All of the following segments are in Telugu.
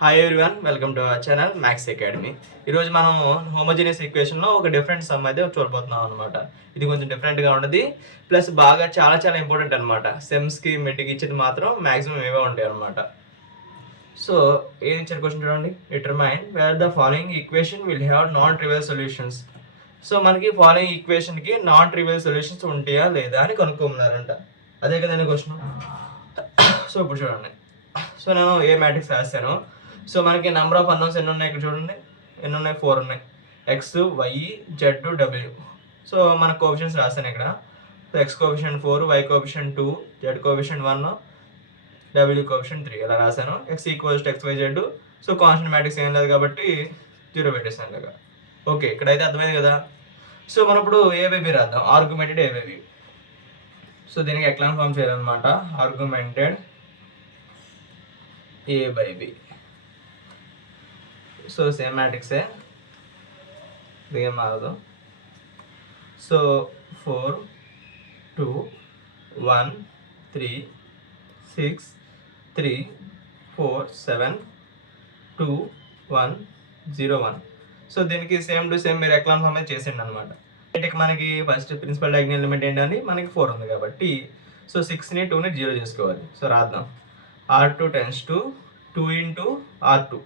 Hi everyone, welcome to our channel maths academy. ఈరోజు మనం హోమోజీనియస్ ఈక్వేషన్లో ఒక డిఫరెంట్ సమ్ అయితే చూడబోతున్నాం అనమాట. ఇది కొంచెం డిఫరెంట్గా ఉండదు, ప్లస్ బాగా చాలా చాలా ఇంపార్టెంట్ అనమాట. సెమ్స్కి మిడ్కి ఇచ్చేది మాత్రం మ్యాక్సిమం ఏవే ఉంటాయి అనమాట. సో ఏం ఇచ్చారు క్వశ్చన్ చూడండి. Determine wear the following equation will have non trivial solutions. So మనకి ఫాలోయింగ్ ఈక్వేషన్కి నాన్ ట్రివియల్ సొల్యూషన్స్ ఉంటాయా లేదా అని కనుక్కోమన్నారంట. అదే కదండి క్వశ్చన్. సో ఇప్పుడు చూడండి. సో నేను ఏ మ్యాట్రిక్స్ రాస్తాను. సో మనకి నెంబర్ ఆఫ్ అన్నోన్స్ ఎన్ని ఉన్నాయి ఇక్కడ చూడండి. ఎన్ని ఉన్నాయి? 4 ఉన్నాయి. ఎక్స్, వై, జెడ్, డబ్ల్యూ. సో మన కోఎఫిషియెంట్స్ రాస్తాను ఇక్కడ. So x coefficient 4, y coefficient 2, z coefficient 1, డబ్ల్యూ కోఎఫిషియంట్ 3 ఇలా రాశాను. X equals to x, y, z. So constant matrix ఏం లేదు కాబట్టి 0 పెట్టేస్తాను ఇలాగా. ఓకే, ఇక్కడైతే అర్థమైంది కదా. సో మనం ఇప్పుడు ఏ బై బి రాద్దాం. Augmented A by B. So దీనికి ఎట్లా ఫామ్ చేయాలన్నమాట. Augmented A by B. So same మ్యాట్రిక్సే, ఇదేం మారదు. సో 4, 2, 1, 3, 6, 3, 4, 7, 2, 1, 0, 1. సో దీనికి సేమ్ టు సేమ్ మీరు ఎక్లాన్ ఫామ్ అయితే చేసిండి అనమాట. ఇంటికి మనకి ఫస్ట్ ప్రిన్సిపల్ డయాగ్నల్ ఎలిమెంట్ ఏంటని మనకి 4 ఉంది కాబట్టి సో 6ని 2ని 0 చేసుకోవాలి. సో రాద్దాం. R2 tends to 2 into R2.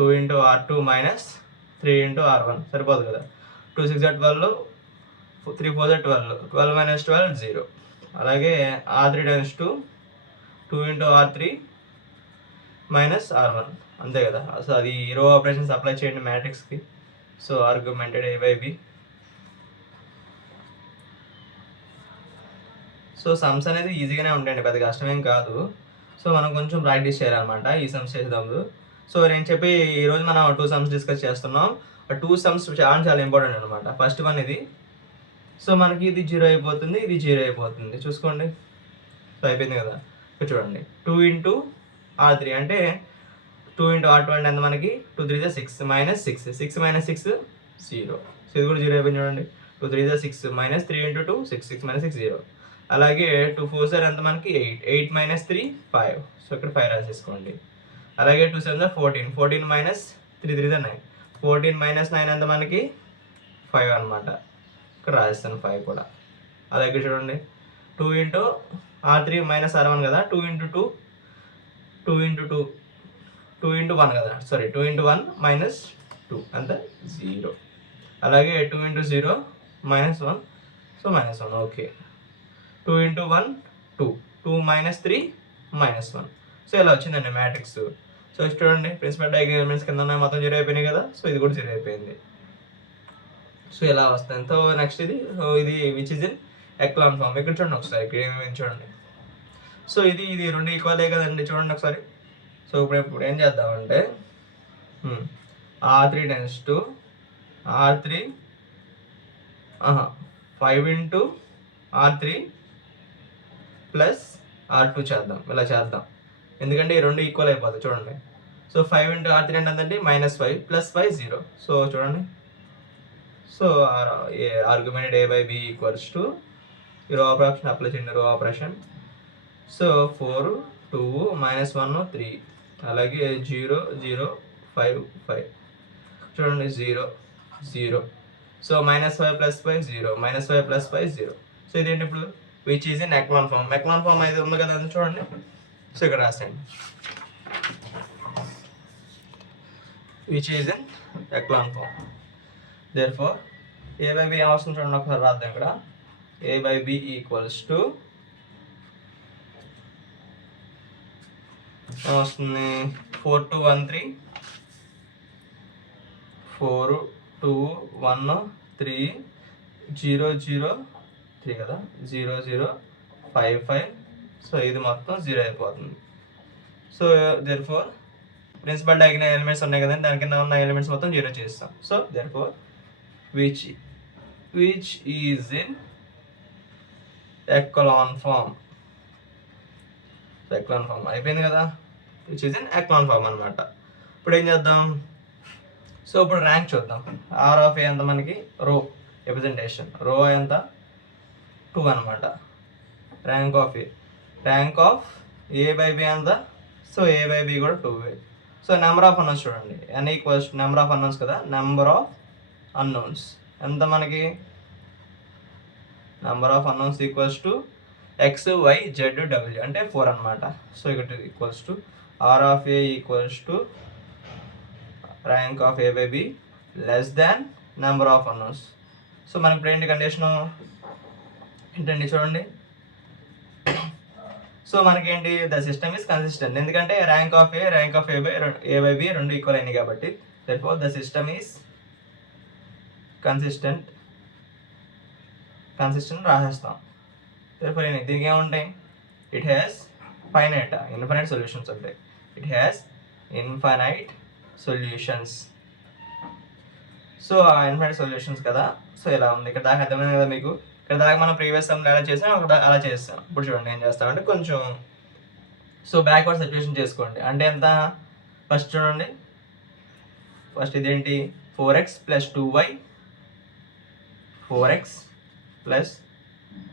2 into R2 minus 3 into R1 సరిపోదు కదా. 2 6 12, 3 4 12, 12 minus 12 0. అలాగే R3 tends to 2 into R3 minus R1 అంతే కదా. సో అది రో ఆపరేషన్స్ అప్లై చేయండి మ్యాట్రిక్స్కి. So augmented A by B. So sums అనేది ఈజీగానే ఉంటాయండి, పెద్ద కష్టమేం కాదు. సో మనం కొంచెం ప్రాక్టీస్ చేయాలన్నమాట ఈ సమ్స్ చేసేటప్పుడు. సో నేను చెప్పి ఈరోజు మనం 2 సమ్స్ డిస్కస్ చేస్తున్నాం. 2 సమ్స్ చాలా చాలా ఇంపార్టెంట్ అనమాట. ఫస్ట్ వన్ ఇది. సో మనకి ఇది 0 అయిపోతుంది, ఇది 0 అయిపోతుంది. చూసుకోండి. సో అయిపోయింది కదా. ఇక్కడ చూడండి. 2 into R3 అంటే 2 into R2 అంటే ఎంత మనకి 2 3 6 minus 6. 6 minus 6 0. సో ఇది కూడా 0 అయిపోయింది చూడండి. 2 3 6 minus 3 into 2 6. 6 minus 6 0. అలాగే 2 4 ఎంత మనకి 8. 8 minus 3 5. సో ఇక్కడ 5 రాసేసుకోండి. అలాగే 2 7 14. 14 minus 3 3 9. 14 minus 9 ఎంత మనకి 5 అనమాట. ఇక్కడ రాజస్థాన్ 5 కూడా. అలాగే చూడండి. 2 into R3 minus R1 కదా. 2 into 2, 2 into 2, 2 into 1 కదా. సారీ 2 into 1 minus 2 అంత 0. అలాగే 2 into 0 minus 1. So minus 1. Okay. 2 into 1 2. 2 minus 3 minus 1. So ఇలా వచ్చిందండి మ్యాట్రిక్స్. సో చూడండి. ప్రిన్సిపల్ డయాగ్నల్ ఎలిమెంట్స్ కింద ఉన్నాయి మొత్తం 0 అయిపోయినాయి కదా. సో ఇది కూడా 0 అయిపోయింది. సో ఇలా వస్తుంది. సో నెక్స్ట్ ఇది which is in echelon form. ఇక్కడ చూడండి ఒకసారి. ఇక్కడ ఏమేమి చూడండి. సో ఇది 2 ఈక్వలే కదండి. చూడండి ఒకసారి. సో ఇప్పుడు ఏం చేద్దామంటే R3 tends to R3 5 into R3 plus R2 చేద్దాం. ఇలా చేద్దాం, ఎందుకంటే ఈ 2 ఈక్వల్ అయిపోతాయి. చూడండి. సో 5 into R3 అంటే ఎంతండి -5 ప్లస్ 5 0. సో చూడండి. So augmented A by B equals to row operation apply చేయండి. Row operation. సో 4 2 -1 3. అలాగే 0 0 5 5. చూడండి. 0 0. So -5 plus 5 0. -5 ప్లస్ 5 0. సో ఇదేంటి ఇప్పుడు which is in echelon form. Echelon form అయితే ఉంది కదా, అది చూడండి. సో ఇక్కడ రాసేయండి. Which is in echelon form. Therefore A by B ఏమొస్తుంది చూడండి ఒకసారి రాద్దాం. ఇక్కడ A by B equals to ఏమొస్తుంది 4 2 1 3 4 2 1 3 0 0 3 కదా. 0 0 5 5. సో ఇది మొత్తం 0 అయిపోతుంది. So therefore principal diagonal elements ఉన్నాయి కదండి, దాని కింద ఉన్న ఎలిమెంట్స్ మొత్తం 0 చేస్తాం. So therefore which is in echelon form. Echelon form అయిపోయింది కదా. Which is in echelon form అనమాట. ఇప్పుడు ఏం చేద్దాం. సో ఇప్పుడు ర్యాంక్ చూద్దాం. ఆర్ ఆఫ్ ఏ ఎంత మనకి రో రిప్రజెంటేషన్. రో ఎంత 2 అనమాట. Rank of A. Rank of A by B ఎంత సో ఏ బై బి కూడా 2a. So number of unknowns చూడండి, n equals number of unknowns కదా, నెంబర్ ఆఫ్ అన్నోన్స్ ఎంత మనకి, number of unknowns equals to x y z w అంటే 4 అనమాట. సో ఇక్కడ equals to r of a equals to rank of a by b less than number of unknowns. So మనకి ఇప్పుడు ఏంటి కండిషను ఏంటండి చూడండి. సో మనకేంటి ద సిస్టమ్ ఈస్ కన్సిస్టెంట్, ఎందుకంటే rank of A by B రెండు ఈక్వల్ అయినాయి కాబట్టి. Therefore the system is consistent రాసేస్తాం. దెర్ఫోర్ దీనికి ఏముంటాయి, ఇట్ హ్యాస్ ఇన్ఫైనైట్ సొల్యూషన్స్ ఉంటాయి. It has infinite solutions. So ఆ ఇన్ఫైనైట్ సొల్యూషన్స్ కదా. సో ఇలా ఉంది, ఇక్కడ దాకా అర్థమైంది కదా మీకు. ఇక్కడ దాకా మనం ప్రీవియస్ సమ్లో ఎలా చేసాం అలా చేస్తాం. ఇప్పుడు చూడండి ఏం చేస్తామంటే కొంచెం సో బ్యాక్వర్డ్ సబ్స్టిట్యూషన్ చేసుకోండి. అంటే ఎంత, ఫస్ట్ చూడండి, ఫస్ట్ ఇదేంటి 4x + 2y 4x plus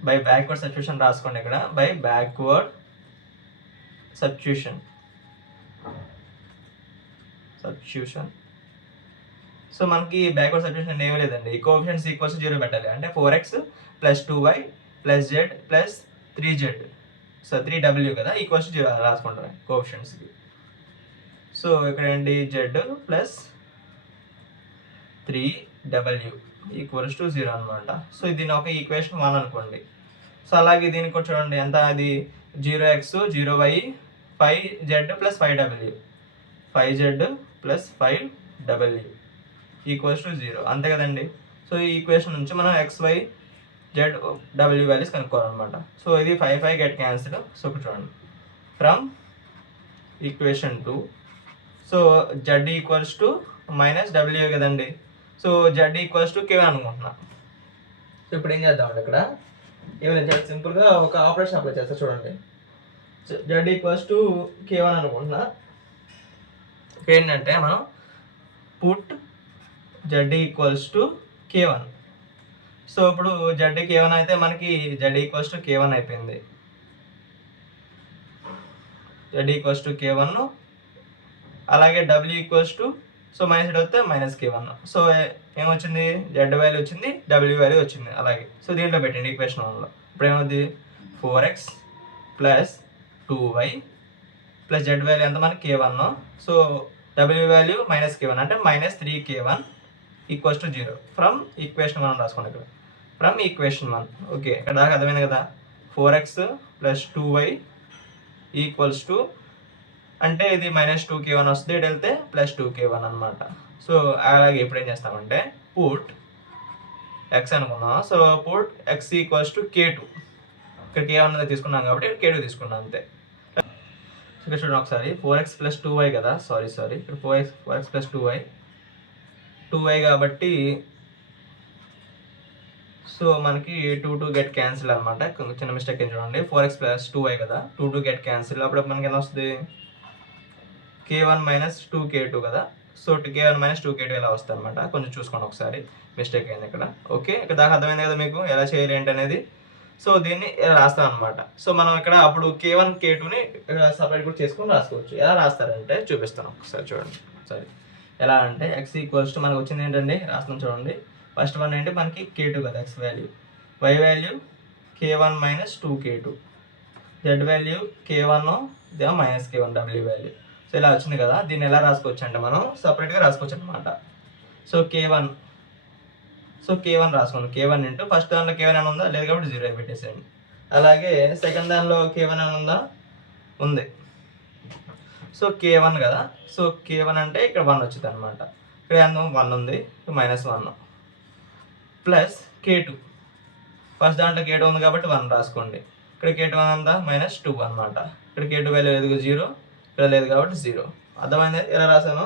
by backward substitution రాసుకోండి ఇక్కడ, బై బ్యాక్వర్డ్ సబ్స్టిట్యూషన్. సో మనకి బ్యాక్వర్డ్ సబ్స్టిట్యూషన్ ఏమీ లేదండి, కోఎఫిషియంట్స్ ఈక్వల్స్ 0 పెట్టాలి. అంటే 4x + 2y + z + 3z, so 3w కదా, ఈక్వల్స్ 0 రాసుకుంటాం కోఎఫిషియంట్స్కి. సో ఇక్కడ ఏంటి z + 3w ఈక్వల్స్ టు 0 అనమాట. సో దీని ఒక ఈక్వేషన్ 1 అనుకోండి. సో అలాగే దీనికి కూడా చూడండి ఎంత, అది 0x 0y 5z + 5w 5z + 5w equals to 0, అంతే కదండి. సో ఈ ఈక్వేషన్ నుంచి మనం xy z w వాల్యూస్ కనుక్కోవాలన్నమాట. సో ఇది 5 గెట్ క్యాన్సిల్. సో ఇక్కడ చూడండి, from equation 2 so z equals to -w కదండి. So z equals to k1 అనుకుంటున్నా. సో ఇప్పుడు ఏం చేద్దామండి, ఇక్కడ ఏమైనా సింపుల్గా ఒక ఆపరేషన్ అప్లై చేస్తా చూడండి. z ఈక్వల్స్ టు k1 అనుకుంటున్నా. ఏంటంటే మనం put z equals to k1. So ఇప్పుడు z k1 అయితే మనకి z ఈక్వల్స్ టు k1 అయిపోయింది. z ఈక్వల్స్ టు k1, అలాగే w equals to so minus వస్తే -k1. సో ఏమొచ్చింది, z వాల్యూ వచ్చింది, w వాల్యూ వచ్చింది. అలాగే సో దీంట్లో పెట్టండి ఈక్వేషన్ 1లో. ఇప్పుడు ఏమవుతుంది, 4x + 2y + z వాల్యూ ఎంత మనకి k1. So w value -k1 అంటే -3k1 equals to 0 from equation 1 రాసుకోండి ఇక్కడ, ఫ్రమ్ ఈక్వేషన్ 1. ఓకే, ఇక్కడ దాకా అర్థమైంది కదా. 4x + 2y ఈక్వల్స్ టు అంటే ఇది -2k1 వస్తుంది, ఇటు వెళ్తే +2k1 అనమాట. సో అలాగే ఇప్పుడు ఏం చేస్తామంటే పుట్ x అనుకున్నాం. So put x equals to k2. ఇక్కడ k1 అనేది తీసుకున్నాం కాబట్టి k2 తీసుకున్నాం అంతే. ఇక్కడ చూడండి ఒకసారి, 4x + 2y కదా, సారీ ఇక్కడ 4x + 2y కాబట్టి సో మనకి 2 గెట్ క్యాన్సిల్ అనమాట. చిన్న మిస్టేక్ ఏం చూడండి, 4x + 2y కదా, 2 గెట్ క్యాన్సిల్. అప్పుడు మనకి ఎలా వస్తుంది, k1 - 2k2 కదా. సో k1 - 2k2 ఎలా వస్తుంది అనమాట. కొంచెం చూసుకోండి ఒకసారి, మిస్టేక్ అయింది ఇక్కడ. ఓకే, ఇక్కడ దాకా అర్థమైంది కదా మీకు ఎలా చేయాలి ఏంటి అనేది. సో దీన్ని ఎలా రాస్తాం అనమాట. సో మనం ఇక్కడ అప్పుడు k1 k2ని సపరేట్ కూడా చేసుకొని రాసుకోవచ్చు. ఎలా రాస్తారంటే చూపిస్తాను ఒకసారి చూడండి. సరే ఎలా అంటే x ఈక్వల్స్ టు మనకు వచ్చింది ఏంటండి, రాస్తాం చూడండి. ఫస్ట్ వన్ ఏంటి మనకి k2 కదా, x value, y value k1 - 2k2, z value k1 -k1 w value. So ఇలా వచ్చింది కదా. దీన్ని ఎలా రాసుకోవచ్చు అంటే మనం సపరేట్గా రాసుకోవచ్చు అనమాట. సో k1 రాసుకోండి, k1 ఇంటూ ఫస్ట్ దానిలో k1 అని ఉందా, లేదు కాబట్టి 0 పెట్టేసేయండి. అలాగే సెకండ్ దానిలో k1 అని ఉందా, ఉంది. సో k1 కదా. సో k1 అంటే ఇక్కడ 1 వచ్చింది అనమాట. ఇక్కడ 1 ఉంది, -1 ప్లస్ k2. ఫస్ట్ దాంట్లో k2 ఉంది కాబట్టి 1 రాసుకోండి. ఇక్కడ k2 అంతా -2 అనమాట. ఇక్కడ k2 వాల్యూ లేదు 0, ఇక్కడ లేదు కాబట్టి 0. అర్థమైంది ఎలా రాసాను,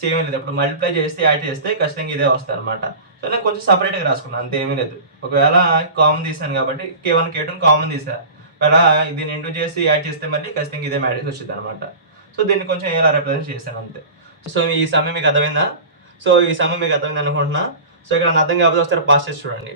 సేమ్ లేదు. ఇప్పుడు మల్టిప్లై చేస్తే యాడ్ చేస్తే ఖచ్చితంగా ఇదే వస్తుంది అనమాట. సో నేను కొంచెం సపరేట్గా రాసుకున్నాను, అంతే, ఏమీ లేదు. ఒకవేళ కామన్ తీసాను కాబట్టి k1 k2 కామన్ తీసా, ఒకవేళ దీన్ని ఇంటూ చేసి యాడ్ చేస్తే మళ్ళీ ఖచ్చితంగా ఇదే మ్యాట్రిక్స్ వచ్చింది అనమాట. సో దీన్ని కొంచెం ఎలా రిప్రజెంట్ చేశాను అంతే. సో ఈ సమయం మీకు అర్థమైందా? సో ఈ సమయం మీకు అర్థమైంది అనుకుంటున్నా. సో ఇక్కడ అర్థం కాకపోతే ఒకసారి పాస్ చేసి చూడండి.